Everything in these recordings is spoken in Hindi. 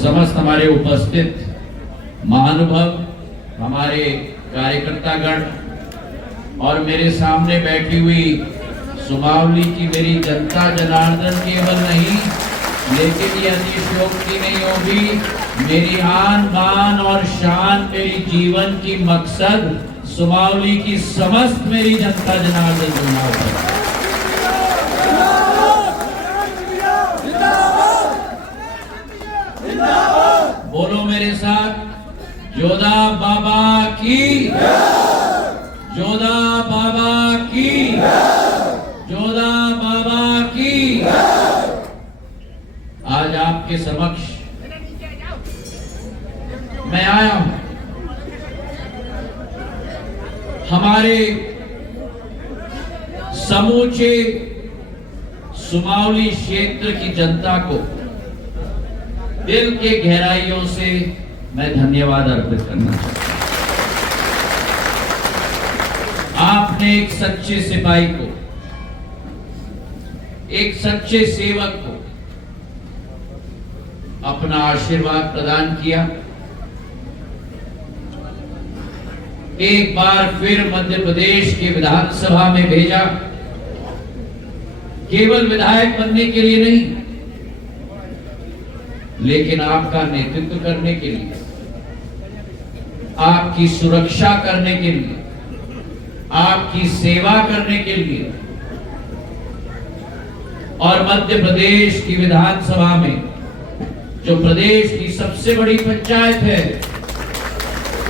समस्त हमारे उपस्थित महानुभव, हमारे कार्यकर्तागण और मेरे सामने बैठी हुई सुमावली की मेरी जनता जनार्दन केवल नहीं, लेकिन ये अतिशयोक्ति नहीं होगी, मेरी आन बान और शान, मेरी जीवन की मकसद सुमावली की समस्त मेरी जनता जनार्दन चुनाव। बोलो मेरे साथ, जोधा बाबा की, जोधा बाबा की, जोधा बाबा की। आज आपके समक्ष मैं आया हूं हमारे समूचे सुमावली क्षेत्र की जनता को दिल के गहराइयों से मैं धन्यवाद अर्पित करना चाहता हूं। आपने एक सच्चे सिपाही को, एक सच्चे सेवक को अपना आशीर्वाद प्रदान किया। एक बार फिर मध्य प्रदेश के विधानसभा में भेजा, केवल विधायक बनने के लिए नहीं, लेकिन आपका नेतृत्व करने के लिए, आपकी सुरक्षा करने के लिए, आपकी सेवा करने के लिए। और मध्य प्रदेश की विधानसभा में जो प्रदेश की सबसे बड़ी पंचायत है,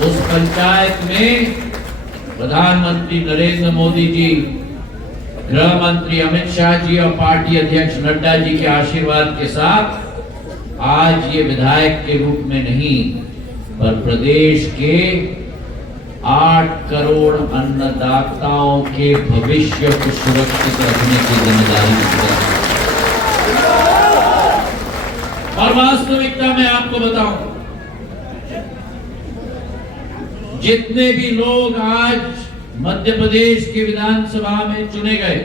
उस पंचायत में प्रधानमंत्री नरेंद्र मोदी जी, गृह मंत्री अमित शाह जी और पार्टी अध्यक्ष नड्डा जी के आशीर्वाद के साथ आज ये विधायक के रूप में नहीं, पर प्रदेश के 8 करोड़ अन्नदाताओं के भविष्य को सुरक्षित रखने की जिम्मेदारी है। और वास्तविकता में आपको बताऊं, जितने भी लोग आज मध्य प्रदेश की विधानसभा में चुने गए,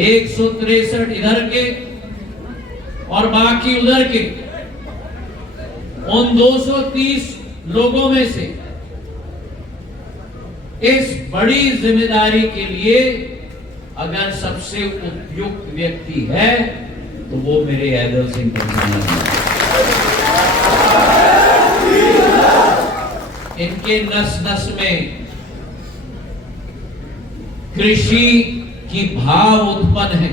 163 इधर के और बाकी उधर के, उन 230 लोगों में से इस बड़ी जिम्मेदारी के लिए अगर सबसे उपयुक्त व्यक्ति है तो वो मेरे हैदर सिंह पंचाल हैं। इनके नस नस में कृषि की भाव उत्पन्न है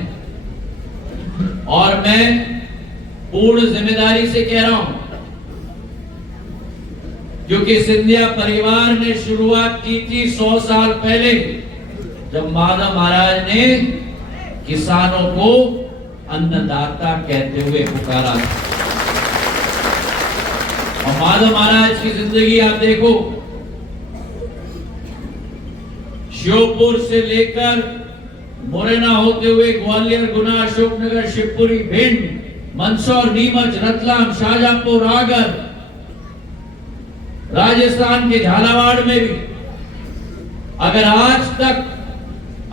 और मैं पूर्ण जिम्मेदारी से कह रहा हूं, क्योंकि सिंधिया परिवार ने शुरुआत की थी 100 साल पहले, जब माधव महाराज ने किसानों को अन्नदाता कहते हुए पुकारा। और माधव महाराज की जिंदगी आप देखो, श्योपुर से लेकर मुरैना होते हुए ग्वालियर, गुना, अशोकनगर, शिवपुरी, भिंड, मंदसौर, नीमच, रतलाम, शाहजहांपुर, आगर, राजस्थान के झालावाड़ में भी अगर आज तक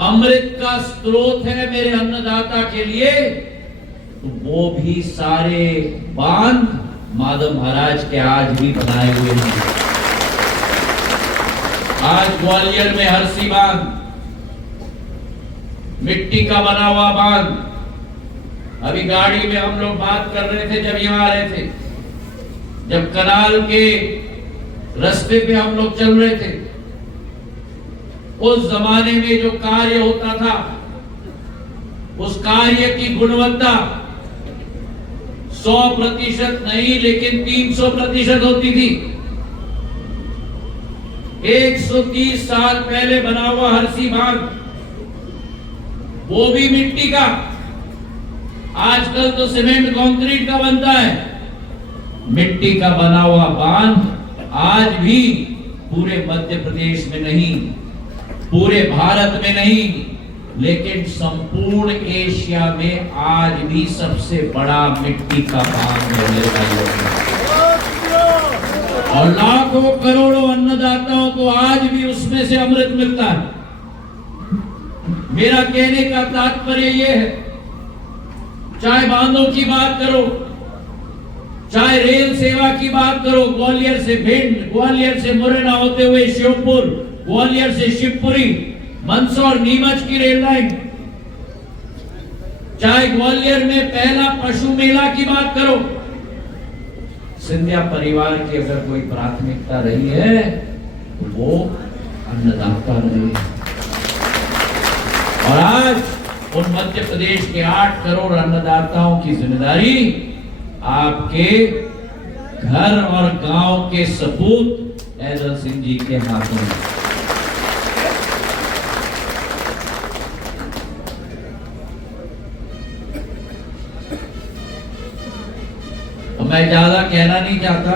अमृत का स्रोत है मेरे अन्नदाता के लिए, तो वो भी सारे बांध माधव महाराज के आज भी बनाए हुए हैं। आज ग्वालियर में हरसी बांध, मिट्टी का बना हुआ बांध, अभी गाड़ी में हम लोग बात कर रहे थे जब यहां आ रहे थे, जब कनाल के रास्ते पे हम लोग चल रहे थे, उस जमाने में जो कार्य होता था, उस कार्य की गुणवत्ता 100% नहीं, लेकिन 300% होती थी। 130 साल पहले बना हुआ हरसी बांध, वो भी मिट्टी का, आजकल तो सीमेंट कंक्रीट का बनता है। मिट्टी का बना हुआ बांध आज भी पूरे मध्य प्रदेश में नहीं, पूरे भारत में नहीं, लेकिन संपूर्ण एशिया में आज भी सबसे बड़ा मिट्टी का बांध है। और लाखों करोड़ों अन्नदाताओं को आज भी उसमें से अमृत मिलता है। मेरा कहने का तात्पर्य यह है, चाहे बांधों की बात करो, चाहे रेल सेवा की बात करो, ग्वालियर से भिंड, ग्वालियर से मुरैना होते हुए श्योपुर, ग्वालियर से शिवपुरी, मंदसौर नीमच की रेल लाइन, चाहे ग्वालियर में पहला पशु मेला की बात करो। सिंधिया परिवार की अगर कोई प्राथमिकता रही है तो वो अन्नदाता रही है। और आज उन मध्य प्रदेश के 8 करोड़ अन्नदाताओं की जिम्मेदारी आपके घर और गांव के सपूत ऐदल सिंह जी के हाथों में। मैं ज्यादा कहना नहीं चाहता,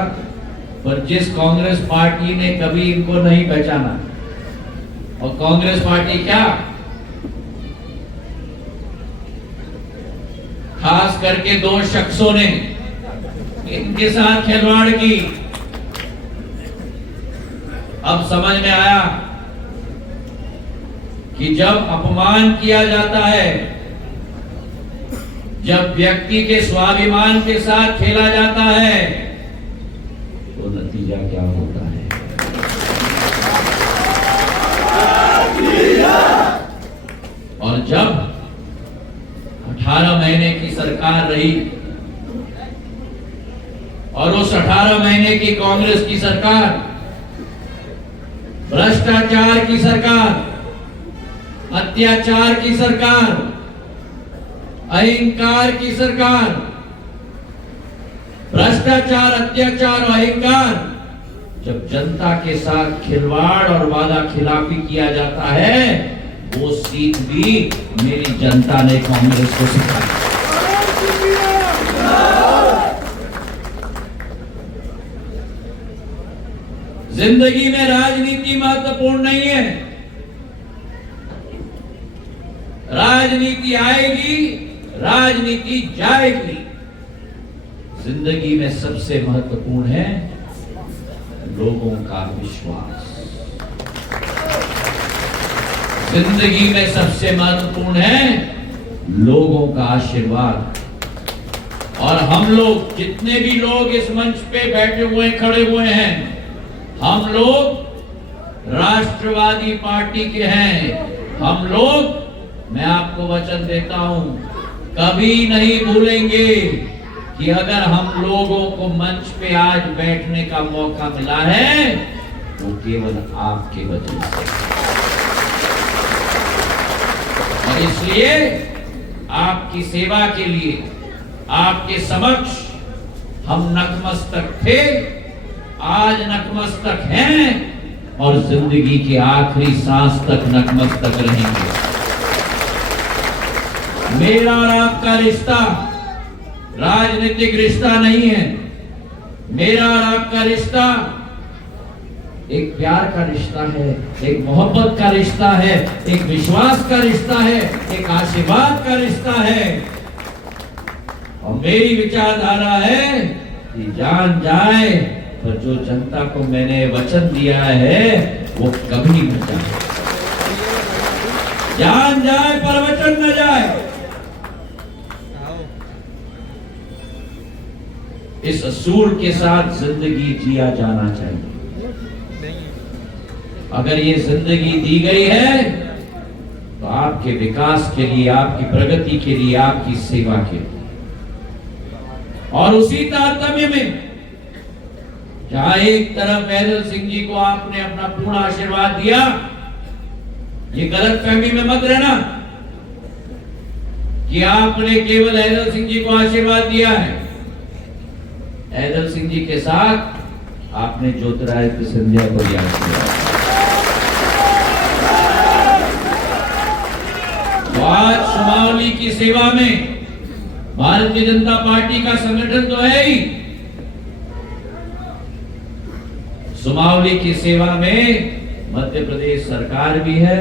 पर जिस कांग्रेस पार्टी ने कभी इनको नहीं पहचाना, और कांग्रेस पार्टी क्या, खास करके 2 शख्सों ने इनके साथ खिलवाड़ की। अब समझ में आया कि जब अपमान किया जाता है, जब व्यक्ति के स्वाभिमान के साथ खेला जाता है, तो नतीजा क्या होता है। और जब 18 महीने की सरकार रही और उस 18 महीने की कांग्रेस की सरकार भ्रष्टाचार की सरकार, अत्याचार की सरकार, अहंकार की सरकार, भ्रष्टाचार, अत्याचार और अहंकार, जब जनता के साथ खिलवाड़ और वादा खिलाफी किया जाता है, वो सीख भी मेरी जनता ने कांग्रेस को सिखाई। जिंदगी में राजनीति महत्वपूर्ण नहीं है। राजनीति आएगी, राजनीति जाएगी। जिंदगी में सबसे महत्वपूर्ण है लोगों का विश्वास। जिंदगी में सबसे महत्वपूर्ण है लोगों का आशीर्वाद। और हम लोग, जितने भी लोग इस मंच पे बैठे हुए, खड़े हुए हैं, हम लोग राष्ट्रवादी पार्टी के हैं। हम लोग, मैं आपको वचन देता हूं, कभी नहीं भूलेंगे कि अगर हम लोगों को मंच पे आज बैठने का मौका मिला है तो केवल आपके वजह से। और इसलिए आपकी सेवा के लिए आपके समक्ष हम नतमस्तक थे, आज नतमस्तक हैं और जिंदगी की आखिरी सांस तक नतमस्तक रहेंगे। मेरा और आपका रिश्ता राजनीतिक रिश्ता नहीं है। मेरा और आपका रिश्ता एक प्यार का रिश्ता है, एक मोहब्बत का रिश्ता है, एक विश्वास का रिश्ता है, एक आशीर्वाद का रिश्ता है। और मेरी विचारधारा है कि जान जाए पर जो जनता को मैंने वचन दिया है वो कभी न जाए। जान जाए पर वचन न जाए। इस असूल के साथ जिंदगी जिया जाना चाहिए। अगर ये जिंदगी दी गई है तो आपके विकास के लिए, आपकी प्रगति के लिए, आपकी सेवा के लिए। और उसी तारतम्य में जहां एक तरफ ऐदल सिंह जी को आपने अपना पूर्ण आशीर्वाद दिया, ये गलतफहमी में मत रहना कि आपने केवल ऐदल सिंह जी को आशीर्वाद दिया है। ऐदल सिंह जी के साथ आपने ज्योतिरादित्य सिंधिया को याद किया। तो आज सुमावली की सेवा में भारतीय जनता पार्टी का संगठन तो है ही, सुमावली की सेवा में मध्य प्रदेश सरकार भी है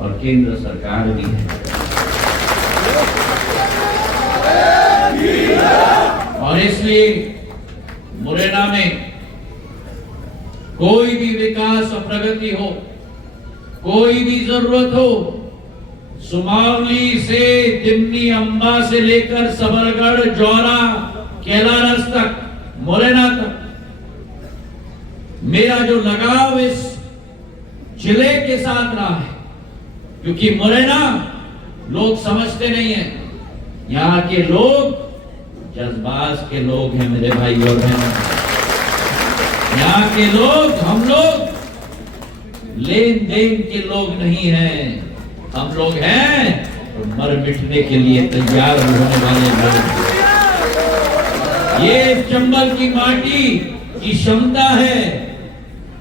और केंद्र सरकार भी है। और इसलिए मुरैना में कोई भी विकास और प्रगति हो, कोई भी जरूरत हो, सुमावली से दिमनी, अंबा से लेकर सबरगढ़, जौरा, कैलारस तक, मुरैना तक मेरा जो लगाव इस जिले के साथ रहा है, क्योंकि मुरैना लोग समझते नहीं है, यहाँ के लोग जज्बात के लोग हैं मेरे भाई और बहनों। यहाँ के लोग, हम लोग लेन देन के लोग नहीं हैं, हम लोग हैं तो मर मिटने के लिए तैयार होने वाले लोग। ये चंबल की माटी की क्षमता है,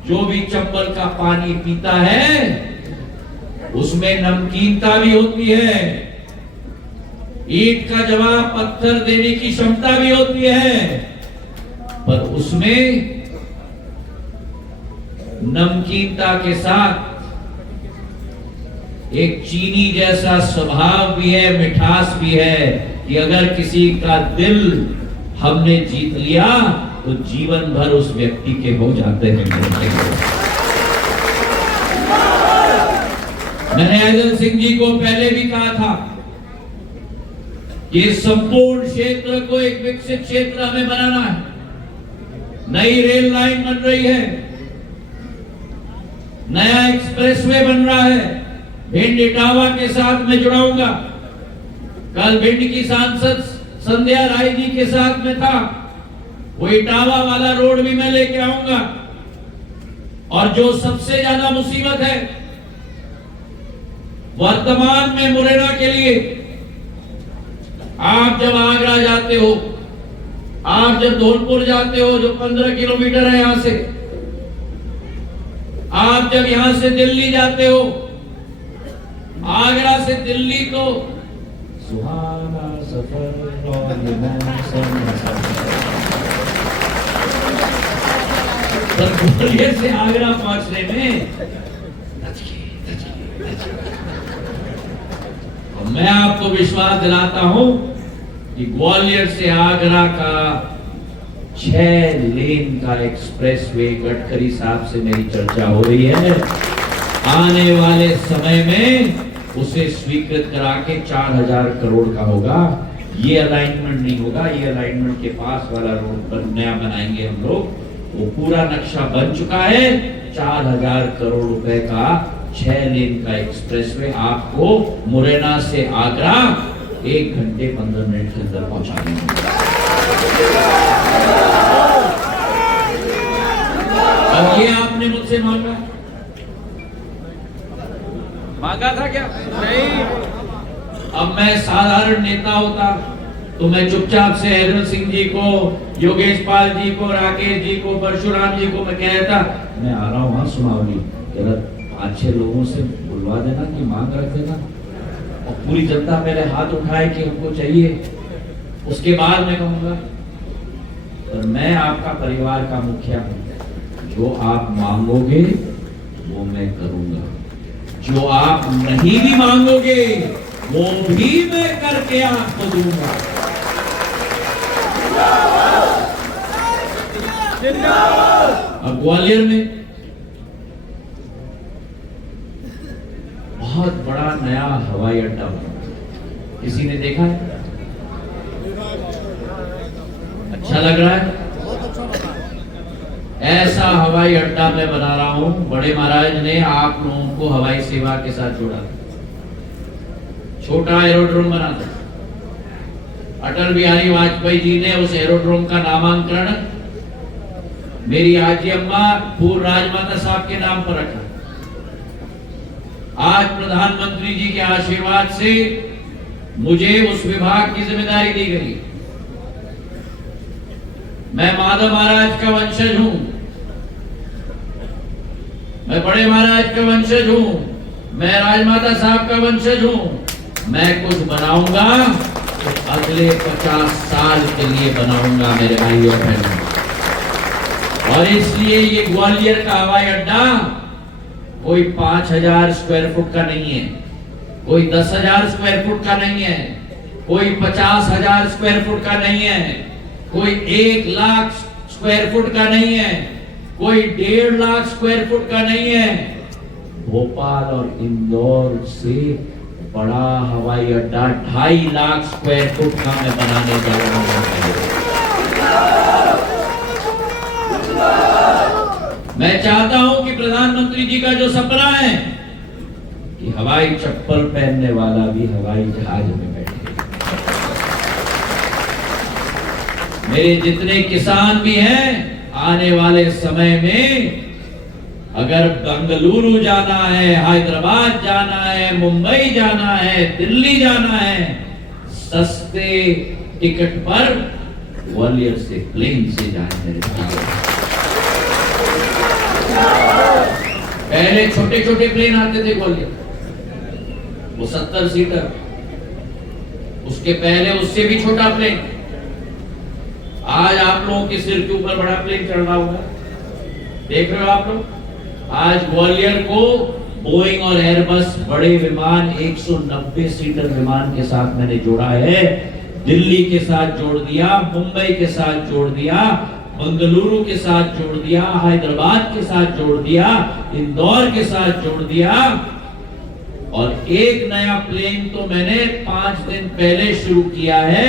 जो भी चंबल का पानी पीता है उसमें नमकीनता भी होती है, ईंट का जवाब पत्थर देने की क्षमता भी होती है, पर उसमें नमकीनता के साथ एक चीनी जैसा स्वभाव भी है, मिठास भी है, कि अगर किसी का दिल हमने जीत लिया तो जीवन भर उस व्यक्ति के हो जाते हैं। मैंने ऐदल सिंह जी को पहले भी कहा था कि संपूर्ण क्षेत्र को एक विकसित क्षेत्र हमें बनाना है। नई रेल लाइन बन रही है, नया एक्सप्रेसवे बन रहा है, भिंड इटावा के साथ मैं जुड़ाऊंगा। कल भिंड की सांसद संध्या राय जी के साथ में था, वो इटावा वाला रोड भी मैं लेके आऊंगा। और जो सबसे ज्यादा मुसीबत है वर्तमान में मुरैना के लिए, आप जब आगरा जाते हो, आप जब धौलपुर जाते हो जो 15 किलोमीटर है यहां से, आप जब यहां से दिल्ली जाते हो, आगरा से दिल्ली तो सुहाना सफर ग्वालियर से आगरा पहुंचने में मैं आपको विश्वास दिलाता हूं कि ग्वालियर से आगरा का 6 लेन का एक्सप्रेसवे गडकरी साहब से मेरी चर्चा हो रही है। आने वाले समय में उसे स्वीकृत करा के 4000 करोड़ का होगा। ये अलाइनमेंट नहीं होगा, ये अलाइनमेंट के पास वाला रोड पर नया बनाएंगे हम लोग। वो पूरा नक्शा बन चुका है, 4000 करोड़ रुपए का 6 लेन का एक्सप्रेसवे आपको मुरैना से आगरा 1 घंटे 15 मिनट के अंदर पहुंचा देंगे। अब ये आपने मुझसे मांगा था क्या? नहीं। अब मैं साधारण नेता होता तो मैं चुपचाप से ऐदल सिंह जी को, योगेश पाल जी को, राकेश जी को, परशुराम जी को मैं कहता मैं आ रहा हूं, हाँ सुनावली, जरा 5-6 लोगों से बुलवा देना कि मांग रख देना, और पूरी जनता मेरे हाथ उठाए कि हमको चाहिए, उसके बाद मैं कहूंगा। पर मैं आपका परिवार का मुखिया हूं, जो आप मांगोगे वो मैं करूंगा, जो आप नहीं भी मांगोगे वो भी मैं करके आपको दूंगा। अब ग्वालियर में बहुत बड़ा नया हवाई अड्डा बना, किसी ने देखा है? अच्छा लग रहा है? ऐसा हवाई अड्डा मैं बना रहा हूं, बड़े महाराज ने आप लोगों को हवाई सेवा के साथ जोड़ा। छोटा एरोड्रोम बना था, अटल बिहारी वाजपेयी जी ने उस एरोड्रोम का नामांकन मेरी आजी अम्मा पूर्व राजमाता साहब के नाम पर रखा। आज प्रधानमंत्री जी के आशीर्वाद से मुझे उस विभाग की जिम्मेदारी दी गई। मैं माधव महाराज का वंशज हूं, मैं बड़े महाराज का वंशज हूं, मैं राजमाता साहब का वंशज हूं। मैं कुछ बनाऊंगा तो अगले 50 साल के लिए बनाऊंगा मेरे भाई और बहनों। और इसलिए ये ग्वालियर का हवाई अड्डा कोई 5000 स्क्वायर फुट का नहीं है, कोई 10,000 स्क्वायर फुट का नहीं है, कोई 50,000 स्क्वायर फुट का नहीं है, कोई 1 लाख स्क्वायर फुट का नहीं है, कोई 1.5 लाख स्क्वायर फुट का नहीं है। भोपाल और इंदौर से बड़ा हवाई अड्डा 2.5 लाख स्क्वायर फुट का मैं बनाने जा रहा हूं। मैं चाहता हूं कि प्रधानमंत्री जी का जो सपना है कि हवाई चप्पल पहनने वाला भी हवाई जहाज में बैठे। मेरे जितने किसान भी हैं, आने वाले समय में अगर बेंगलुरु जाना है, हैदराबाद जाना है, मुंबई जाना है, दिल्ली जाना है, सस्ते टिकट पर ग्वालियर से प्लेन से जाए मेरे भाई। पहले छोटे छोटे प्लेन आते थे ग्वालियर, वो 70 सीटर, उसके पहले उससे भी छोटा प्लेन। आज आप लोगों के सिर के ऊपर बड़ा प्लेन चढ़ रहा होगा, देख रहे हो आप लोग। आज ग्वालियर को बोइंग और एयरबस बड़े विमान 190 सीटर विमान के साथ मैंने जोड़ा है। दिल्ली के साथ जोड़ दिया, मुंबई के साथ जोड़ दिया, बेंगलुरु के साथ जोड़ दिया, हैदराबाद के साथ जोड़ दिया, इंदौर के साथ जोड़ दिया। और एक नया प्लेन तो मैंने 5 दिन पहले शुरू किया है।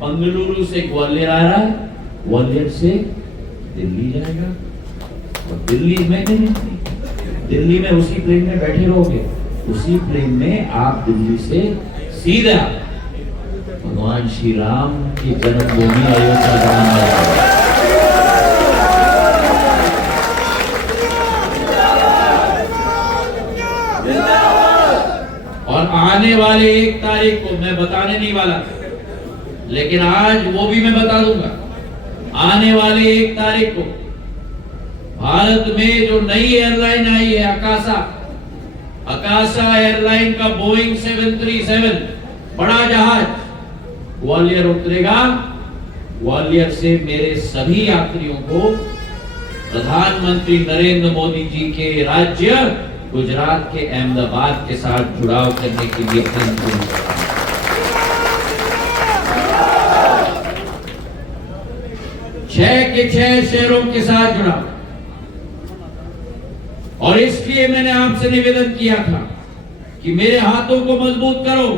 बेंगलुरु से ग्वालियर आ रहा है, ग्वालियर से दिल्ली जाएगा, और दिल्ली में नहीं, दिल्ली में उसी प्लेन में बैठे रहोगे, उसी प्लेन में आप दिल्ली से सीधा भगवान श्री राम की जन्मभूमि अयोध्या जाएंगे। और आने वाले 1 तारीख को मैं बताने नहीं वाला, लेकिन आज वो भी मैं बता दूंगा। आने वाले 1 तारीख को भारत में जो नई एयरलाइन आई है, अकाशा एयरलाइन का बोइंग 737 बड़ा जहाज ग्वालियर उतरेगा। ग्वालियर से मेरे सभी यात्रियों को प्रधानमंत्री नरेंद्र मोदी जी के राज्य गुजरात के अहमदाबाद के साथ जुड़ाव करने के लिए छह के 6 शहरों के साथ जुड़ा। और इसलिए मैंने आपसे निवेदन किया था कि मेरे हाथों को मजबूत करो,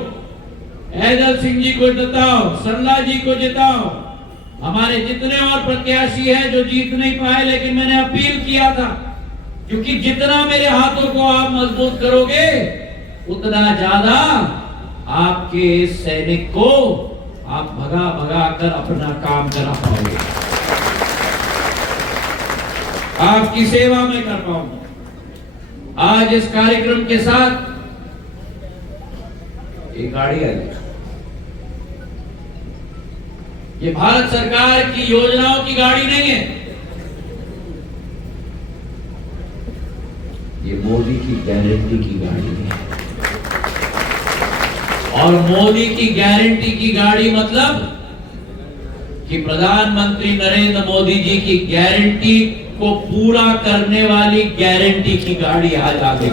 ऐदल सिंह जी को जिताओ, सल्ला जी को जिताओ, हमारे जितने और प्रत्याशी हैं जो जीत नहीं पाए, लेकिन मैंने अपील किया था क्योंकि जितना मेरे हाथों को आप मजबूत करोगे उतना ज्यादा आपके सैनिक को आप भगा भगा कर अपना काम करा पाओगे, आपकी सेवा में कर पाऊंगा। आज इस कार्यक्रम के साथ एक गाड़ी आई, ये भारत सरकार की योजनाओं की गाड़ी नहीं है, ये मोदी की गारंटी की गाड़ी है। और मोदी की गारंटी की गाड़ी मतलब कि प्रधानमंत्री नरेंद्र मोदी जी की गारंटी को पूरा करने वाली गारंटी की गाड़ी आज आ गई।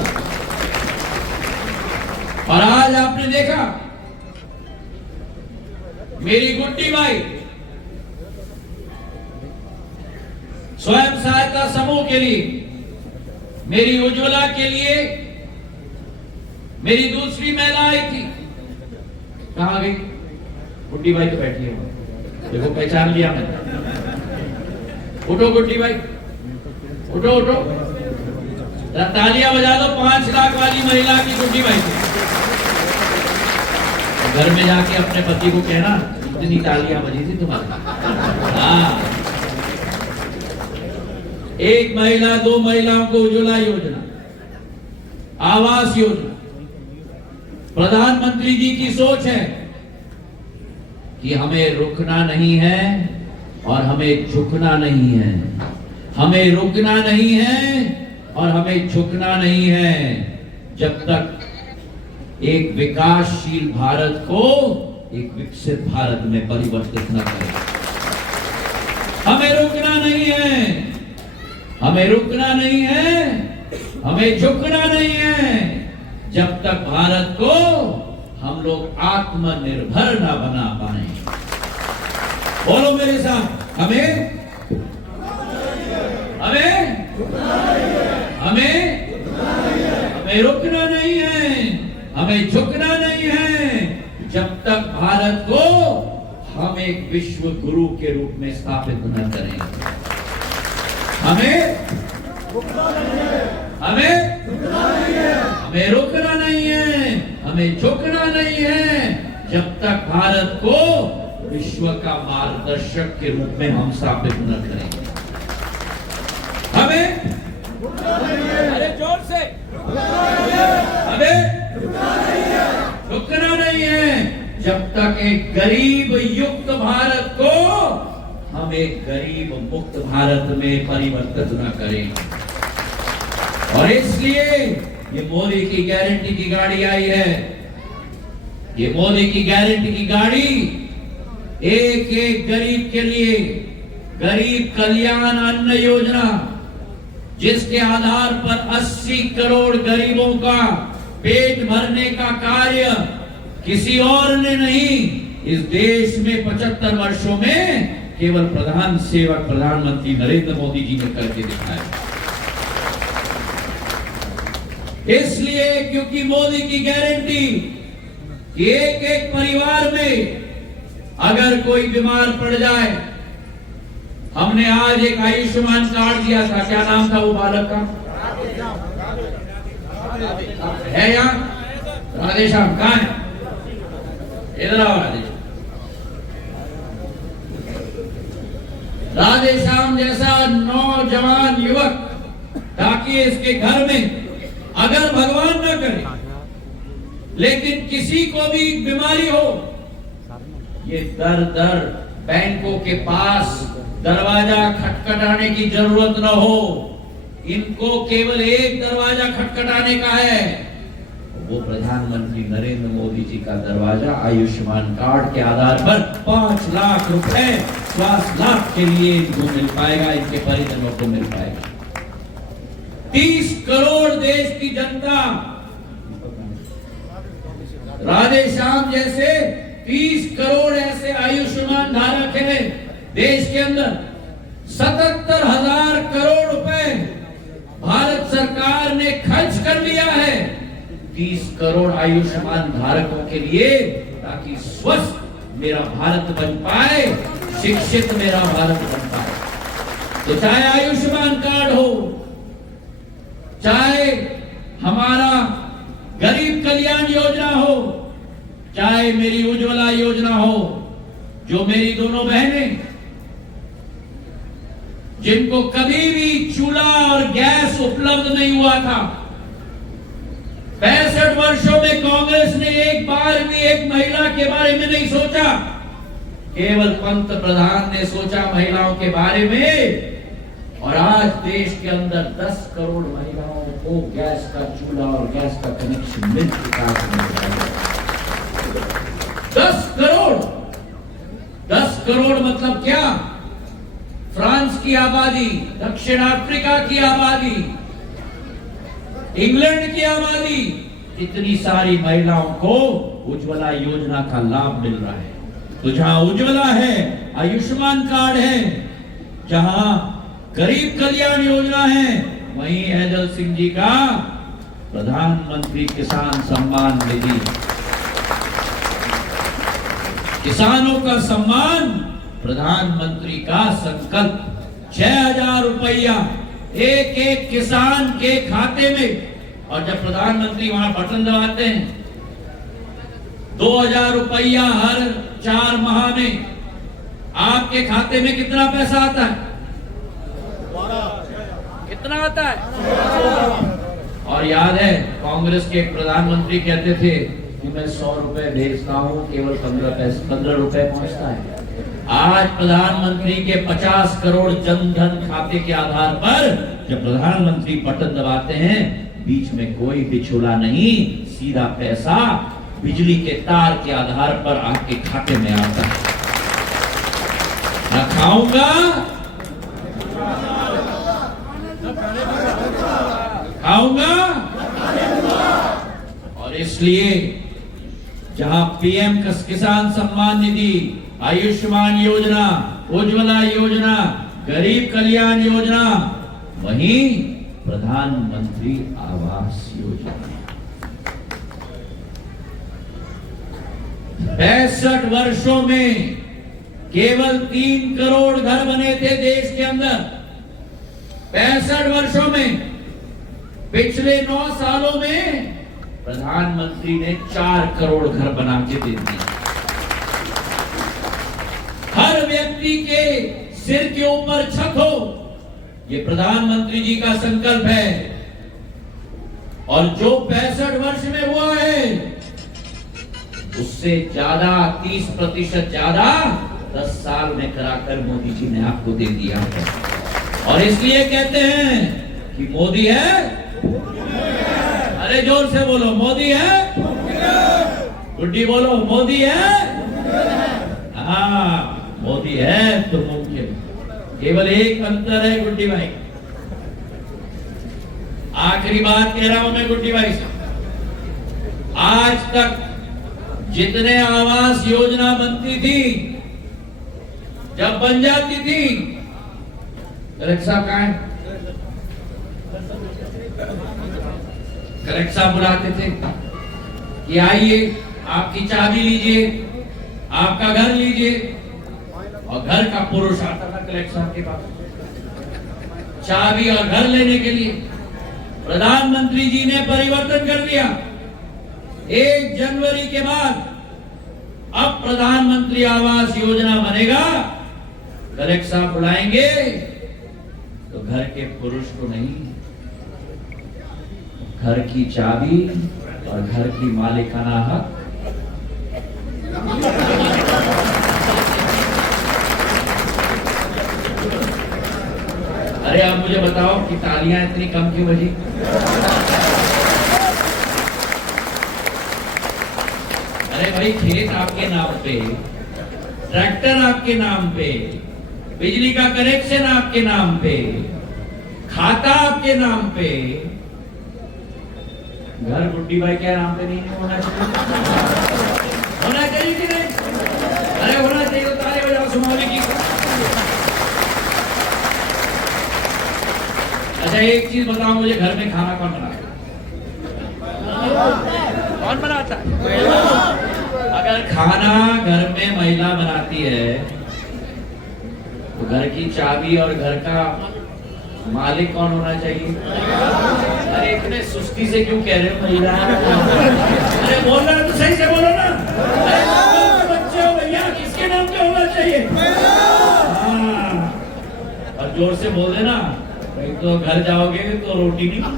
और आज आपने देखा मेरी गुड्डी भाई स्वयं सहायता समूह के लिए, मेरी उज्ज्वला के लिए मेरी दूसरी महिला आई थी। कहां गई गुड्डी भाई? तो बैठी है, देखो पहचान लिया मैंने। उठो गुड्डी भाई, उठो उठो, तालियां बजा दो 5 लाख वाली महिला की गुड्डी भाई थी। घर में जाके अपने पति को कहना इतनी तालियां बजी थी तुम्हारी। हाँ, 1 महिला 2 महिलाओं को उज्ज्वला योजना, आवास योजना। प्रधानमंत्री जी की सोच है कि हमें रुकना नहीं है और हमें झुकना नहीं है, हमें रुकना नहीं है और हमें झुकना नहीं है जब तक एक विकासशील भारत को एक विकसित भारत में परिवर्तित न करें। हमें रुकना नहीं है, हमें रुकना नहीं है, हमें झुकना नहीं है जब तक भारत को हम लोग आत्मनिर्भर ना बना पाए। बोलो मेरे साथ, हमें रुकना नहीं है, हमें झुकना नहीं है जब तक भारत को हम एक विश्व गुरु के रूप में स्थापित न करें। हमें हमें झुकना नहीं है जब तक भारत को विश्व का मार्गदर्शक के रूप में हम स्थापित न करेंगे। हमें अरे जोर से झुकना नहीं है जब तक एक गरीब युक्त भारत को हम एक गरीब मुक्त भारत में परिवर्तित न करें। और इसलिए ये मोदी की गारंटी की गाड़ी आई है। ये मोदी की गारंटी की गाड़ी एक एक गरीब के लिए गरीब कल्याण अन्न योजना, जिसके आधार पर 80 करोड़ गरीबों का पेट भरने का कार्य किसी और ने नहीं, इस देश में 75 वर्षों में केवल प्रधान सेवक प्रधानमंत्री नरेंद्र मोदी जी ने करके दिखाया। इसलिए क्योंकि मोदी की गारंटी कि एक एक परिवार में अगर कोई बीमार पड़ जाए, हमने आज एक आयुष्मान कार्ड दिया था। क्या नाम था वो बालक का? है यहाँ राधेश्याम? कहाँ है? इधर आओ राधेश्याम जैसा नौजवान युवक, ताकि इसके घर में अगर भगवान न करे लेकिन किसी को भी बीमारी हो, ये दर दर बैंकों के पास दरवाजा खटखटाने की जरूरत न हो। इनको केवल एक दरवाजा खटखटाने का है, वो प्रधानमंत्री नरेंद्र मोदी जी का दरवाजा। आयुष्मान कार्ड के आधार पर 5 लाख रुपए स्वास्थ्य लाभ के लिए इनको मिल पाएगा, इनके परिजनों को मिल पाएगा। 30 करोड़ देश की जनता, राधेश्याम जैसे 30 करोड़ ऐसे आयुष्मान धारक हैं देश के अंदर। 77,000 करोड़ रुपए भारत सरकार ने खर्च कर लिया है 30 करोड़ आयुष्मान धारकों के लिए, ताकि स्वस्थ मेरा भारत बन पाए, शिक्षित मेरा भारत बन पाए। तो चाहे आयुष्मान कार्ड हो, चाहे हमारा गरीब कल्याण योजना हो, चाहे मेरी उज्ज्वला योजना हो, जो मेरी दोनों बहनें जिनको कभी भी चूल्हा और गैस उपलब्ध नहीं हुआ था, 65 वर्षों में कांग्रेस ने एक बार भी एक महिला के बारे में नहीं सोचा। केवल पंत प्रधान ने सोचा महिलाओं के बारे में, और आज देश के अंदर 10 करोड़ महिलाओं को गैस का चूल्हा और गैस का कनेक्शन मिल चुका है। 10 करोड़ मतलब क्या? फ्रांस की आबादी, दक्षिण अफ्रीका की आबादी, इंग्लैंड की आबादी, इतनी सारी महिलाओं को उज्ज्वला योजना का लाभ मिल रहा है। तो जहां उज्ज्वला है, आयुष्मान कार्ड है, जहां गरीब कल्याण योजना है, वहीं ऐदल सिंह जी का प्रधानमंत्री किसान सम्मान निधि, किसानों का सम्मान, प्रधानमंत्री का संकल्प 6,000 रुपया एक एक किसान के खाते में। और जब प्रधानमंत्री वहां बटन दबाते हैं, 2,000 रुपया हर 4 माह में आपके खाते में कितना पैसा आता है? कितना आता है? और याद है कांग्रेस के प्रधानमंत्री कहते थे कि मैं 100 रुपए भेजता हूं, केवल 15 रुपए पहुंचता है। आज प्रधानमंत्री के 50 करोड़ जनधन खाते के आधार पर जब प्रधानमंत्री बटन दबाते हैं, बीच में कोई बिचौला नहीं, सीधा पैसा बिजली के तार के आधार पर आपके खाते में आता है। न खाऊंगा, खाऊंगा। और इसलिए जहां पीएम किसान सम्मान निधि, आयुष्मान योजना, उज्ज्वला योजना, गरीब कल्याण योजना, वहीं प्रधानमंत्री आवास योजना। 65 वर्षों में केवल 3 करोड़ घर बने थे देश के अंदर। 65 वर्षों में, पिछले 9 सालों में प्रधानमंत्री ने 4 करोड़ घर बना के दे दिए। हर व्यक्ति के सिर के ऊपर छत हो, ये प्रधानमंत्री जी का संकल्प है। और जो 65 वर्ष में हुआ है उससे ज्यादा 30% ज्यादा 10 साल में कराकर मोदी जी ने आपको दे दिया है। और इसलिए कहते हैं कि मोदी है, अरे जोर से बोलो, मोदी है, गुड्डी बोलो, मोदी है। हाँ, मोदी है तो मुमकिन। केवल एक अंतर है गुड्डी भाई, आखिरी बात कह रहा हूं मैं गुड्डी भाई से। आज तक जितने आवास योजना बनती थी, जब बन जाती थी, कलेक्टर साहब कहां है? कलेक्टर साहब बुलाते थे कि आइए, आपकी चाबी लीजिए, आपका घर लीजिए। और घर का पुरुष आता था कलेक्टर साहब के पास चाबी और घर लेने के लिए। प्रधानमंत्री जी ने परिवर्तन कर दिया। 1 जनवरी के बाद अब प्रधानमंत्री आवास योजना बनेगा, कलेक्टर साहब बुलाएंगे तो घर के पुरुष को नहीं, घर की चाबी और घर की मालिकाना हक अरे आप मुझे बताओ कि तालियां इतनी कम क्यों बजी? अरे भाई, खेत आपके नाम पे, ट्रैक्टर आपके नाम पे, बिजली का कनेक्शन आपके नाम पे, खाता आपके नाम पे, घर गुड्डी भाई के नाम पे नहीं होना चाहिए? होना चाहिए कि नहीं? अरे होना चाहिए तो ताली बजाओ सुमौली की। अच्छा, एक चीज बताओ मुझे, घर में खाना कौन बनाता है? कौन बनाता है? अगर खाना घर में महिला बनाती है तो घर की चाबी और घर का मालिक कौन होना चाहिए? अरे इतने सुस्ती से क्यों कह रहे हो महिला? अरे बोलना तो सही से बोलो ना। अरे बच्चे हो भैया, किसके नाम पे होना चाहिए? हाँ, और जोर से बोल देना, नहीं तो घर जाओगे तो रोटी नहीं खाओगे।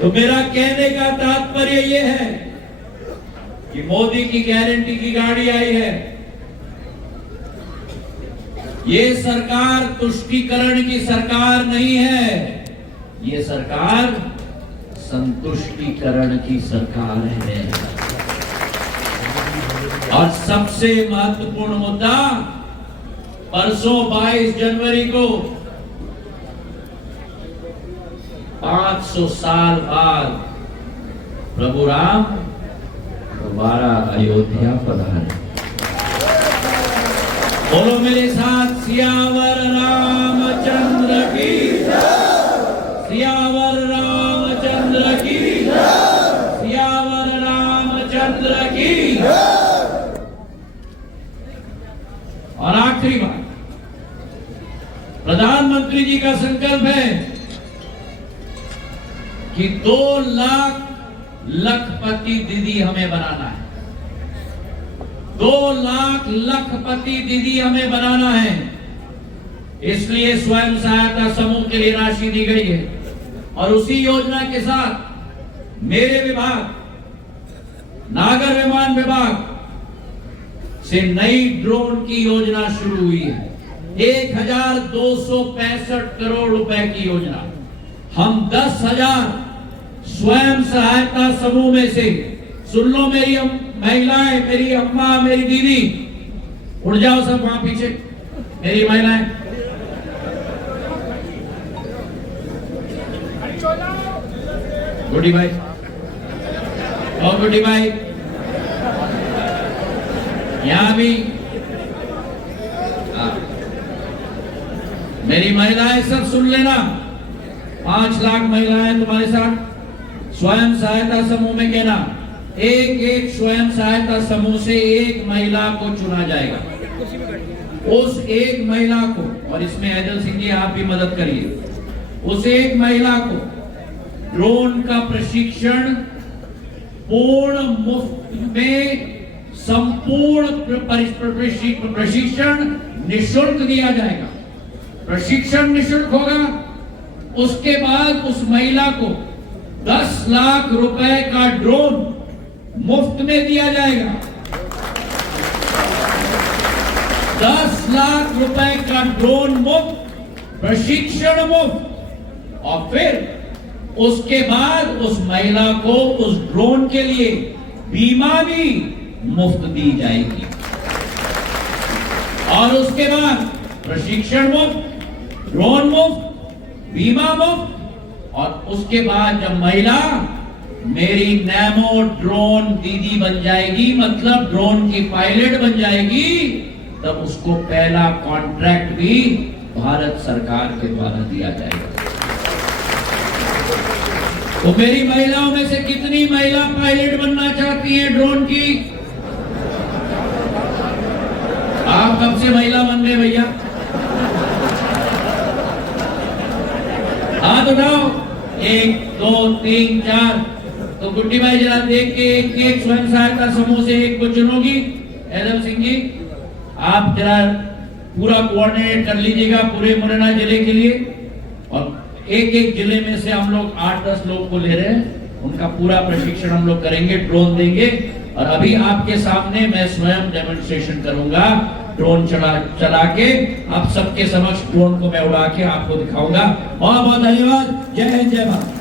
तो मेरा कहने का तात्पर्य ये है कि मोदी की गारंटी की गाड़ी आई है। ये सरकार तुष्टीकरण की सरकार नहीं है, ये सरकार संतुष्टीकरण की सरकार है। और सबसे महत्वपूर्ण मुद्दा, परसों 22 जनवरी को 500 साल बाद प्रभु राम दोबारा अयोध्या पधारे। बोलो मेरे साथ, सियावर रामचंद्र की जय, सियावर रामचंद्र की जय, सियावर रामचंद्र की जय। और आखिरी बात, प्रधानमंत्री जी का संकल्प है कि 2 लाख लखपति दीदी हमें बनाना है। 2 लाख लखपति दीदी हमें बनाना है। इसलिए स्वयं सहायता समूह के लिए राशि दी गई है। और उसी योजना के साथ मेरे विभाग, नागर विमान विभाग से नई ड्रोन की योजना शुरू हुई है। 1265 करोड़ रुपए की योजना। हम 10,000 स्वयं सहायता समूह में से, सुन लो मेरी महिलाएं, मेरी अम्मा, मेरी दीदी, उड़ जाओ सब वहां पीछे, मेरी महिलाएं, गुड्डी भाई और गुड्डी भाई यहां भी मेरी महिलाएं सब सुन लेना। 5 लाख महिलाएं तुम्हारे साथ स्वयं सहायता समूह में कहना, एक स्वयं सहायता समूह से एक महिला को चुना जाएगा। उस एक महिला को, और इसमें ऐदल सिंह जी आप भी मदद करिए, उस एक महिला को ड्रोन का प्रशिक्षण पूर्ण मुफ्त में, संपूर्ण प्रशिक्षण निशुल्क दिया जाएगा। प्रशिक्षण निशुल्क होगा। उसके बाद उस महिला को 10 लाख रुपए का ड्रोन मुफ्त में दिया जाएगा। 10 लाख रुपए का ड्रोन मुफ्त, प्रशिक्षण मुफ्त, और फिर उसके बाद उस महिला को उस ड्रोन के लिए बीमा भी मुफ्त दी जाएगी। और उसके बाद प्रशिक्षण मुफ्त, ड्रोन मुफ्त, बीमा मुफ्त, और उसके बाद जब महिला मेरी नैमो ड्रोन दीदी बन जाएगी, मतलब ड्रोन की पायलट बन जाएगी, तब उसको पहला कॉन्ट्रैक्ट भी भारत सरकार के द्वारा दिया जाएगा। तो मेरी महिलाओं में से कितनी महिला पायलट बनना चाहती हैं ड्रोन की? आप कब से महिला बन गए भैया? हाथ उठाओ। 1 2 3 4। तो गुड्डी भाई जरा देख के एक स्वयं सहायता समूह से एक को चुनोगी। एडम सिंह जी, आप जरा पूरा कोऑर्डिनेट कर लीजिएगा पूरे मुरैना जिले के लिए। और एक जिले में से हम लोग 8-10 लोग को ले रहे हैं, उनका पूरा प्रशिक्षण हम लोग करेंगे, ड्रोन देंगे। और अभी आपके सामने मैं स्वयं डेमोन्स्ट्रेशन करूंगा, ड्रोन चला के आप सबके समक्ष ड्रोन को मैं उड़ा के आपको दिखाऊंगा। बहुत बहुत धन्यवाद। जय हिंद, जय भारत।